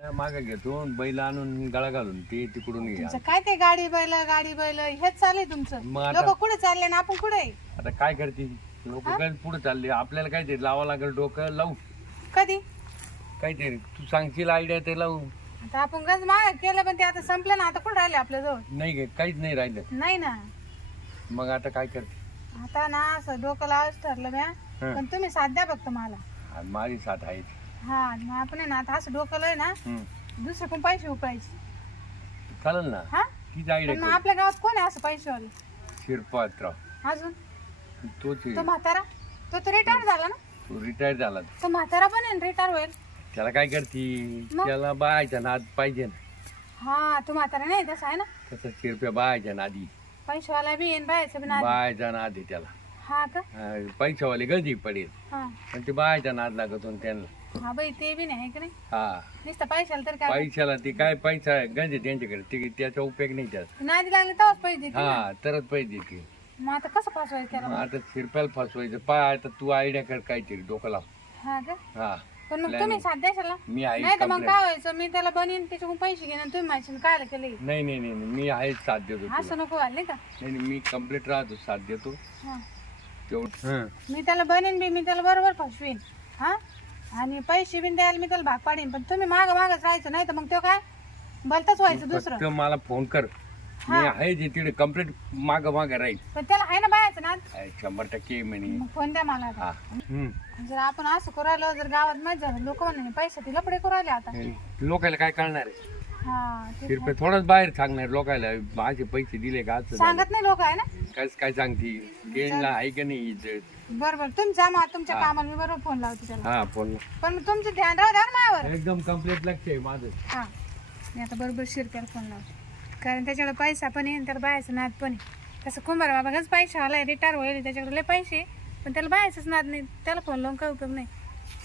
मागे घेतो बैल आणून गळा घालून ते तिकडून घ्या तुमचं काय ते गाडी बैल गाडी बैल हेच चालू तुमचं? मग आता- लोक कुठे चालले ना आपण कुठे आहे? आता काय करते? लोक काय पुढे चालले? आपल्याला काय ते लावा लागेल डोकं? लावू. कधी? काहीतरी तू? सांगशील आयडिया ते लावू. आता आपण गज माग केलं पण ते आता संपलं ना. आता कुठे राहिले आपल्या जवळ? नाही गे काहीच नाही राहिलं. नाही ना. मग आता काय करते? आता ना असं डोकं लावायचं ठरलं म्या. हं. पण तुम्ही साथ द्या फक्त मला. माझी साथ आहे. हा मग आपण आहे ना आता असं डोकं लय ना हम्म. दुसरं कोण पैसे उपायचे. चालेल ना? हा? पण मग करू? आपल्या गावात कोण आहे असं पैसेवाले? शिरपात्राव. अजून? तोच. तो म्हातारा? तो तर रिटायर झाला ना? तो रिटायर झाला. तो म्हातारा पण आहे रिटायर होईल. त्याला काय करते? मग? त्याला बायच्या नाद पाहिजे ना. हा तो म्हातारा नाही तसा आहे ना? तसं शिरप्या बायच्या नादी. पैसेवाला बी येईन बायचं बी ना बायचा नाद आहे त्याला. हा का? हा, पैशावाले गंजी पडेल. हा. पण ते बायच्या नाद लागत होता त्यांना. हा बाई ते बी नाही आहे की नाही? हा. नुसतं पैशाला तर काय? पैशाला ते काय पैसा गंज आहे त्यांच्याकडे ते त्याचा उपयोग नाही त्याचा नादी लागले तेव्हाच पैसे देते हा तरच पैसे देते मग आता कसं फसवायचं त्याला मग आता शिरप्याला फसवायचं. पाय आता तू आयडिया कर काहीतरी डोकं लाव. हा का? हा. पण मग तुम्ही साथ द्याल ना मी आहे नाही तर मग complaint. काय व्हायचं? मी त्याला बनीन त्याच्याकडून पैसे घेणार तुम्ही माझ्या काय केले नाही नाही नाही नाही, मी आहे साथ देतो तुला. असं नको व्हायला नाही का? नाही नाही, मी कंप्लीट राहतो साथ देतो. हा. तेवढं. हं. मी त्याला बनीन बी मी त्याला बरोबर फसवीन. हा? आणि पैसे बी द्यायला मी त्याला भाग पाडीन पण तुम्ही माग मागच राहायचं नाही तर मग तो काय? भलतच व्हायचं दुसरं. फक्त मला फोन कर. मी आहे जे तिकडे कंप्लीट माग माग राहील. पण त्याला आहे ना बायाचं ना? शंभर टक्के म्हणे. मग फोन द्या मला आता. हा. जर आपण असं करू राहिलो जर गावात माहीत झालं लोक म्हणे पैसे तिला पुढे करू राहिले आता. लोकायला काय कळणार आहे? हा ते शिरपे थोडंच बाहेर सांगणार लोकायला माझे पैसे दिले का असं झालं. सांगत नाही लोक आहे ना? काय काय सांगते? गेनला आहे का नाही इज्जत बरोबर तुम्ही जा मग तुमच्या कामाला मी बरोबर फोन लावते त्याला. हा फोन पण मग तुमचं ध्यान राहू द्या ना माझ्यावर एकदम कंप्लीट लक्ष आहे माझं. हा. मी आता बरोबर शिरप्याला फोन लावते. कारण त्याच्याकडे पैसा पण आहे आणि त्याला बायाचं नाद पण आहे तसं कुंभार बाबा गंज पैसे आलाय रिटायर होईल त्याच्याकडे लय पैसे आहे, पण त्याला बायाचंच नाद नाही त्याला फोन लावून काय उपयोग नाही.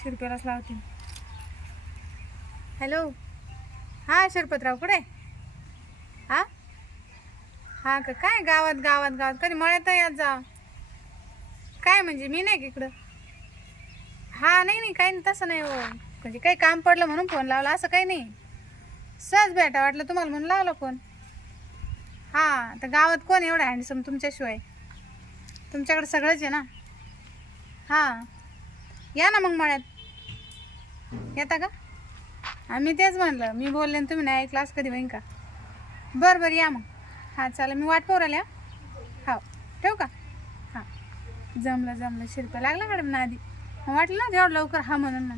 शिरप्यालाच लावते हॅलो हा शरपतराव कुठे? हा? हा का? काय गावात गावात गावात? कधी मळ्यात यात जा काय म्हणजे? मी नाही का इकडं? हा नाही नाही काही नाही तसं नाही हो. म्हणजे काही काम पडलं म्हणून फोन लावला असं काही नाही. सहज भेटा वाटलं तुम्हाला म्हणून लावला फोन. हा तर गावात कोण एवढं हँडसम तुमच्याशिवाय? तुमच्याकडे सगळंच आहे ना? हां. या ना मग मळ्यात. येता का? हा मी तेच म्हणलं. मी बोलले ना तुम्ही नाही क्लास कधी होईन का? बरं बरं या मग. हां चला मी वाट पाहू हो. ठेवू का? हां. जमलं जमलं शिरपं लागला मॅडम ना आधी. मग वाटलं ना तेवढं लवकर हा म्हणून ना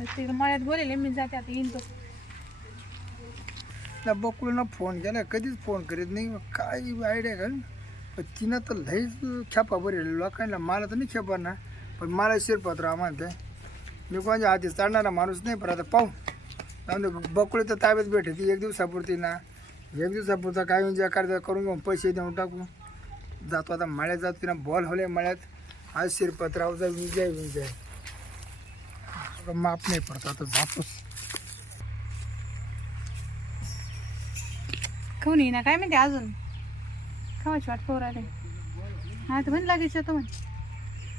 तिकडे मळ्यात बोलेले मी जाते आता येईन तो. त्या बकुळनं फोन केला कधीच फोन करीत नाही. काय आयडिया का पण तिनं तर लईच छापा बरी लोकांना मला तर नाही छापा ना. पण मला शिरपत्र म्हणते मी कोणाच्या हाती चढणारा माणूस नाही पण आता पाहू. बकुळे तर ताब्यात भेटते एक दिवसापुरती ना एक दिवसापुरता काय म्हणजे करता करून घेऊन पैसे देऊन टाकू. जातो आता मळ्यात जातो तिनं बॉल हवले मळ्यात. आज शिरपत्रावचा विजय विजय. माप नाही पडतो आता जातोच. खाऊन येईना काय माहिती अजून? खावाची वाट पाहू राहिले. हा तर म्हण लागेल तो म्हण.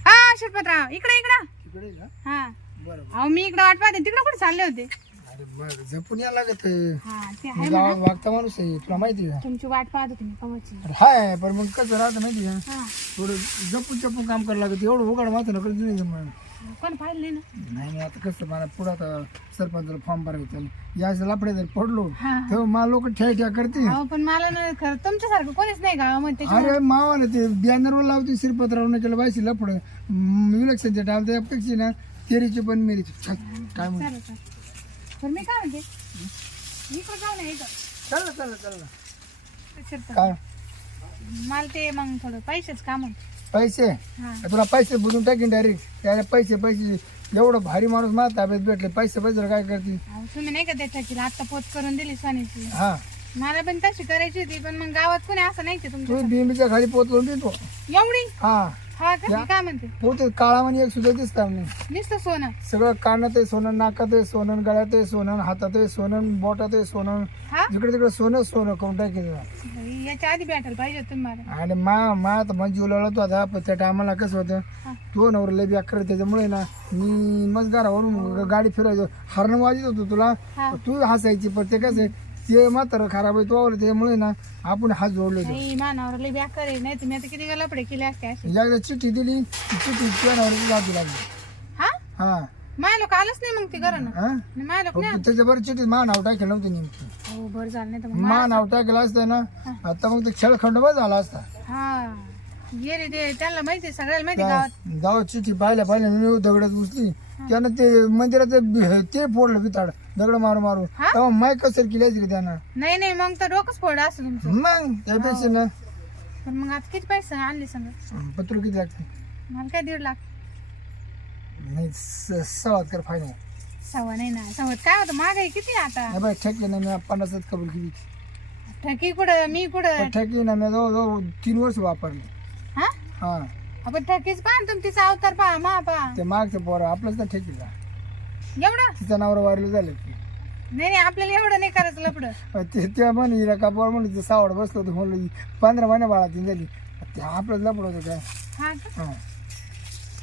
हा शिरपतराव इकडे इकडं. हा. बरं. अहो मी इकडे वाट पाहते तिकडे कुठे चालले होते? अरे बरं जपून या लागत. हा ते गावात वागता माणूस आहे तुला माहिती आहे तुमची वाट पाहत होती मी कवाची. का हाय पण मग कसं राहतं माहिती आहे का? हा. थोडं जपून जपून काम करावं लागत. एवढं उघड मात्र ना कधी नाही जमणार. कोण पाहिलं ना? नाही नाही आता कसं मला पुढं आता सरपंचाला फॉर्म भरायचं याचं लफडे जर पडलो हा. तेव्हा मला लोक ठ्या ठ्या करते अहो पण मला ना खरं तुमच्यासारखं कोणीच नाही गावामध्ये त्याच्या अरे मावाला ते बॅनरवर लावते श्रीपत्रावर नाही केलं बायशी लफड इलेक्शनच्या टाइम त्यापेक्षा ना तेरीचे पण मेरीचे. काय काय म्हणतो? चालेल चालेल. पण मी काय म्हणते? इकडं जाऊ ना चाललं चाललं शिरपत काय? मला ते मग थोडं पैसेच काम होतं. पैसे? हा. तुला पैसे बुजून टाकीन डायरेक्ट त्याला पैसे पैसे एवढं भारी माणूस मला ताब्यात भेटले. पैसे पैसे काय करते अहो, तुम्ही नाही का त्याच्याची आता पोत करून दिली सोन्याची हा. मला पण तशी करायची होती पण मग गावात कोणी असं नाही ते तू तुमच्या बिंबीच्या खाली पोचलो मी तो एवढी? हा. हा का? मी काय म्हणते? पोते काळामध्ये एक सुद्धा दिसतात नाही. नुसतं सोनं. सगळं कानात आहे सोनं नाकात आहे सोनं गळ्यात आहे सोनं हातात आहे सोनं बोटात आहे सोनं. हा? जिकडे तिकडे सोनं सोनं करून टाकेल बाई, याच्या आधी भेटायला पाहिजे होतं आणि मा मा तर मग जीव लावला तो आता पण त्या टायमाला कसं होतं हा. तो नवर लय बेकार त्याच्यामुळे ना मी मग घरावरून गाडी फिरायचो हरण वाजत होतो तुला हा. तू हसायची पण ते कसं आहे, ते मात्र खराब आहे तो त्याच्यामुळे ना आपण हात जोडले होते नाही मानावर लय बेकार आहे नाही तुम्ही आता किती गलपडे केले असते असे. एकदा चिठ्ठी दिली ती चिठ्ठी जाती लागली. हा? हा. माय लोक आलंच नाही मग ते घरानं. हा? माय लोक नाही त्याच्याबरोबर चिठ्ठी मा नाव टाकेल नव्हती नेमकी. हो बरं झालं नाही तर मग मा नाव टाकेलं असतं ना आता मग ते खेळखंड बस झाला असता. हा. गेले ते त्यांना माहिती आहे, सगळ्याला माहिती आहे गावात. जाऊ चिठ्ठी पाहिल्या पाहिल्या मी दगडात घुसली. त्यानं ते मंदिराचं बी- ते फोडलं बिताड दगड मारू मारू. हा? तेव्हा माय कसर केली रे त्यानं. नाही नाही मग तर डोकंच फोडलं असं तुमचं. मग त्यापेक्षा ना. पण मग आता किती पैसे आणले सांगा पत्र किती लागते? मला काय दीड लाख. नाही स- कर फायदा सव्वा नाही ना सव्वा. काय होतं महागाई किती आता? नाही बाई ठेकले ना मी पन्नासात कबूल केली ठकी कुठं मी कुठं? पण ठेकली ना मी जवळ जवळ तीन वर्ष वापरली. हा? हा. आपण ठकीच पहा ना तुमचा अवतार पहा मा पहा. ते मागचं पोरं आपलंच तर ठेकीला. एवढं? तिचं नावर वारलं झालं की. नाही नाही आपल्याला एवढं नाही करायचं लपड. ते ते म्हण हिरा कापड म्हणलं ते सावड बसलं होतं म्हणलं पंधरा महिने बाळा तीन झाली ते आपलंच लपड होतं काय? हा का? हा.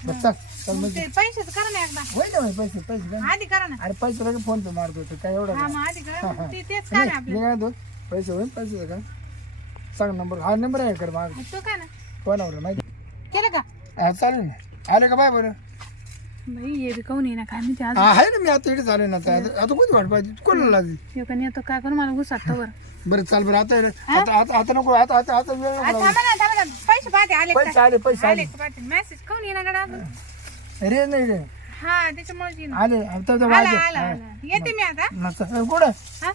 बरं, चल चल मग म्हणजे ते पैसेच करा ना एकदा. होईल ना पैसे पैसे काय आधी करा ना. अरे पैसे लगे फोन पे मारतो होतो काय एवढं हा काय? मग आधी करा. ते तेच नाही, करा मी आपल्याला काय म्हणतो पैसे होईल पैसे काय सांग नंबर हा नंबर आहे कर माग? तो काय ना? कोणावर माहिती का हा चालेल ना. आले का बाय बरं? बाई बी काऊन येईना? काय मी ते आज? हा आहे ना मी आता इकडे चालेल ना. आता आता कोणती वाट पाहिजे कोणाला लागली हे पण येतो. काय करू? मला घुसात वर बरं. चाल बरं. आता आता आता आता नको. आता आता आता वेळ नको थांबा लावू. ना थांबा ना. पैसे पाहते. आले पैसे आले पैसे आले. का मेसेज काऊन येईना गडा अजून? रे नाही रे हा त्याच्यामुळे येईना. आले. आता तर आला वाजले. आला आला. येते मी आता. हा, नसतं. कुठं? हा?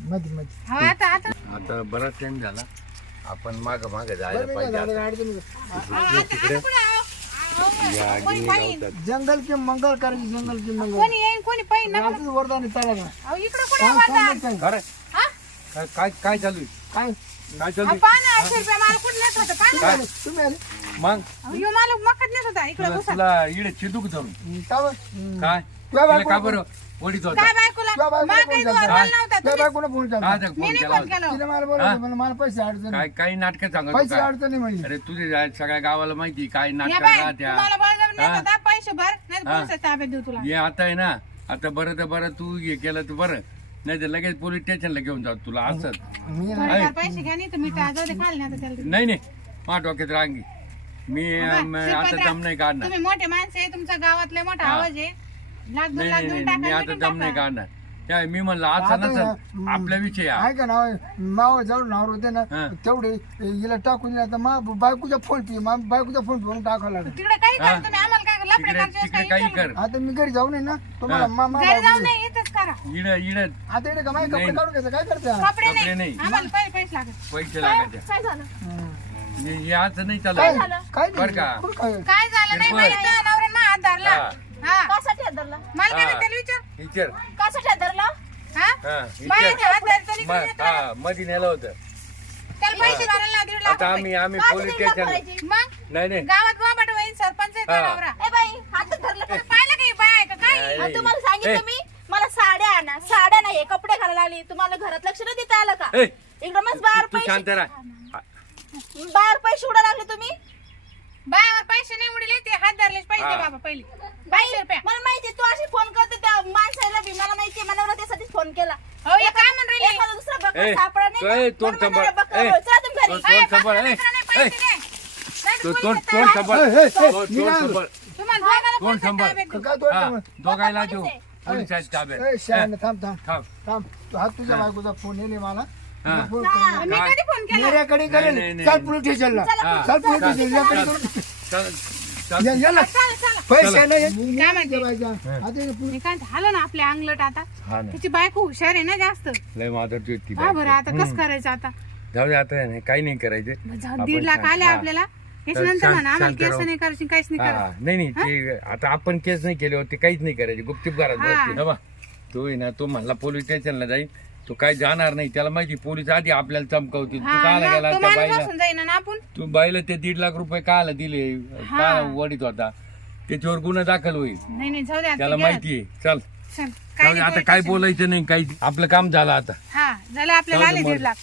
मध्ये मध्ये हो आता आता आता बराच टाइम झाला. आपण माग माग जायला पाहिजे कोणी? जंगल के मंगल करायची जंगल के मंगल. कोणी येईन कोणी पाहिजे ना रात्री वरदान चाला का अहो इकडे कुठे वाजता अरे हा? काय काय काय चालू आहे? काय? काय चालू अहो, आहे? पहा ना अक्षर रुपये मला कुठं नेत होतं? पहा ना. काय? तुम्ही आले. मग? अहो, ह्यो मला मकत नेत होता. इकडे तुला घुसा तुला इडे चिदूक धरून का बरं? काय? तिला का बरं? होता. काय तुझ्या बायकोला काही केलता. बोलला नव्हता तुझ्या तुम्ही बायकोला फोन केला काय ते मी फोन नाही केला फोन होता? केला तिने मला बोलवलं म्हणलं मला पैसे अडचण काय काही नाटक सांगत पैसे होता? अडचण नाही म्हणजे अरे तुझे जा- सगळ्या गावाला माहिती काय या नाटक बाय राहत्या. तुम्हाला बळजबरी नेत हा. होता पैसे भर नाही हा. पोलीस ताब्यात देऊ तुला. हे आता आहे ना आता बरं तर बरं तू हे केलं तर बरं. नाही तर लगेच पोलीस स्टेशनला घेऊन जात तुला असं. मी ना थोडेफार पैसे घ्या नाही जाऊ दे खाल नाही आता त्याला. नाही नाही मा डोक्यात रांगी. मी अं, आता दम नाही काढणार. तुम्ही मोठे माणसं आहे तुमचा गावातले मोठा हा. आवाज आहे. लाख दोन नाही लाख नाही देऊन नाही, मी टाका आता दम नाही टाका. काढणार त्या मी म्हणलं असं आता नसेल या- आपला विषय हा. ऐका ना माव जाऊन नावर होते ना हा. तेवढे हिला टाकून दिला तर मा बायकोचा फोन पे मा बायकोचा फोन पे टाकावं लागेल तिकडे काही हा. करा तुम्ही आम्हाला काय लफडे तिकडे करायचे तिकडे असं काही विचारू. कर आता मी घरी जाऊ नये ना तुम्हाला मा मा घरी जाऊ बायको- नये इथंच करा इड इड आता इकडे का माझे कपडे नाही. काढून घ्यायचं काय करते कपडे कपडे नाही नाही. आम्हाला पहिले पैसे लागत पैसे लागायचे काय झालं हे हे नाही काय चालत काय बरं का? कुठं काय काय झालं नाही किरकोळ. बाई तुझ्या नवऱ्यानं माझा हात धरला हा. हा. कासाठी हात धरला मला काय हा. त्याला विचार. विचार. हा? हा बाईच्या विचार. हात धरतो आणि इकडे म- येतो. हा मध्ये नेलं होतं. त्याला पैसे भरायला लाव, दीड लाख आता रुपये. आम्ही आम्ही काय पोलीस स्टेशन? मग? नाही नाही. गावात बोंबाट होईन सरपंच आहे तो हा. नवरा. ए बाई हात धरला पाहिलं काही बाय? आहे का काय? नाही. आणि तुम्हाला ए. सांगितलं मी मला साड्या आणा. साड्या नाही कपडे घालायला लागले तुम्हाला घरात लक्ष नाही देता आलं का? ए, इकडं मग बाहेर तू शांत पैसे राहा. बाहेर पैसे उडा लागले तुम्ही? बायावर पैसे नाही उडले ते हात धरले पैसे हा. बाबा पहिले. रुपया. मला माहिती तू अशी फोन करते त्या माणसाला बी मला माहिती मनावर त्यासाठीच फोन केला. हो हे काय म्हणून राहिले. एखादा दुसरा ए, बकरा सापडा नाही तो ए, का? तोंड म्हणून सांभाळ. मला बकरा ए, होय. चला तुम्ही घरी. तो- तोंड सांभाळ ए, ए, तो तोंड तोंड सांभाळ. ए, ए, ए, तो- मी तोंड काय- सांभाळ. तुम्हाला दोघांना तोंड पोलिसात सांभाळ. ताब्यात देऊ. काय हा, दोघायला देऊ. ताब्यात. ए, शहाणे, थांब थांब. थांब थांब. तू हा तुझ्या बायकोचा फोन येणे मला. हा. मी फोन करेन. मी कधी फोन केला? मेऱ्याकडे नाही, करेल. नाही, चल नाही. पोलीस स्टेशनला. हा. चल पोलीस स्टेशन याकडे करून- चल चल. या- याला. चला चला पैसे नाही. काय म्हणते? आता हे पोलीस- मी काय झालं ना आपल्या अंगलट आता. हा ना. त्याची बायको हुशार आहे ना जास्त. लय माधुरची होती हा बरं. आता कसं करायचं आता? जाऊ दे आता नाही, काही नाही करायचं. जाऊ दीड लाख आले हा. आपल्याला. तर याच्यानंतर शांत- म्हणा आम्हाला शांत केस राहू. नाही करायची काहीच नाही करायचं. नाही नाही ते आता आपण केस नाही केले होते काहीच नाही करायचे. गुपचूप घरात हा. बसते. बाबा तू आहे ना तू म्हणला पोलीस स्टेशनला जाईल तो काय जाणार नाही त्याला माहिती पोलीस आधी आपल्याला चमकवतील. तू काला गेला तो त्या बाईला. असून जाईना ना आपण? तू बाईला ते दीड लाख रुपये काला दिले. का वडीत होता. त्याच्यावर गुन्हा दाखल होईल. नाही नाही जाऊ दे आता त्याला गेलं. माहितीये चल. चल जाऊ काय दे, नाही आता काय. बोलायचं. नाही काही आपलं काम झालं आता. हा झालं आपल्याला आले. दीड लाख.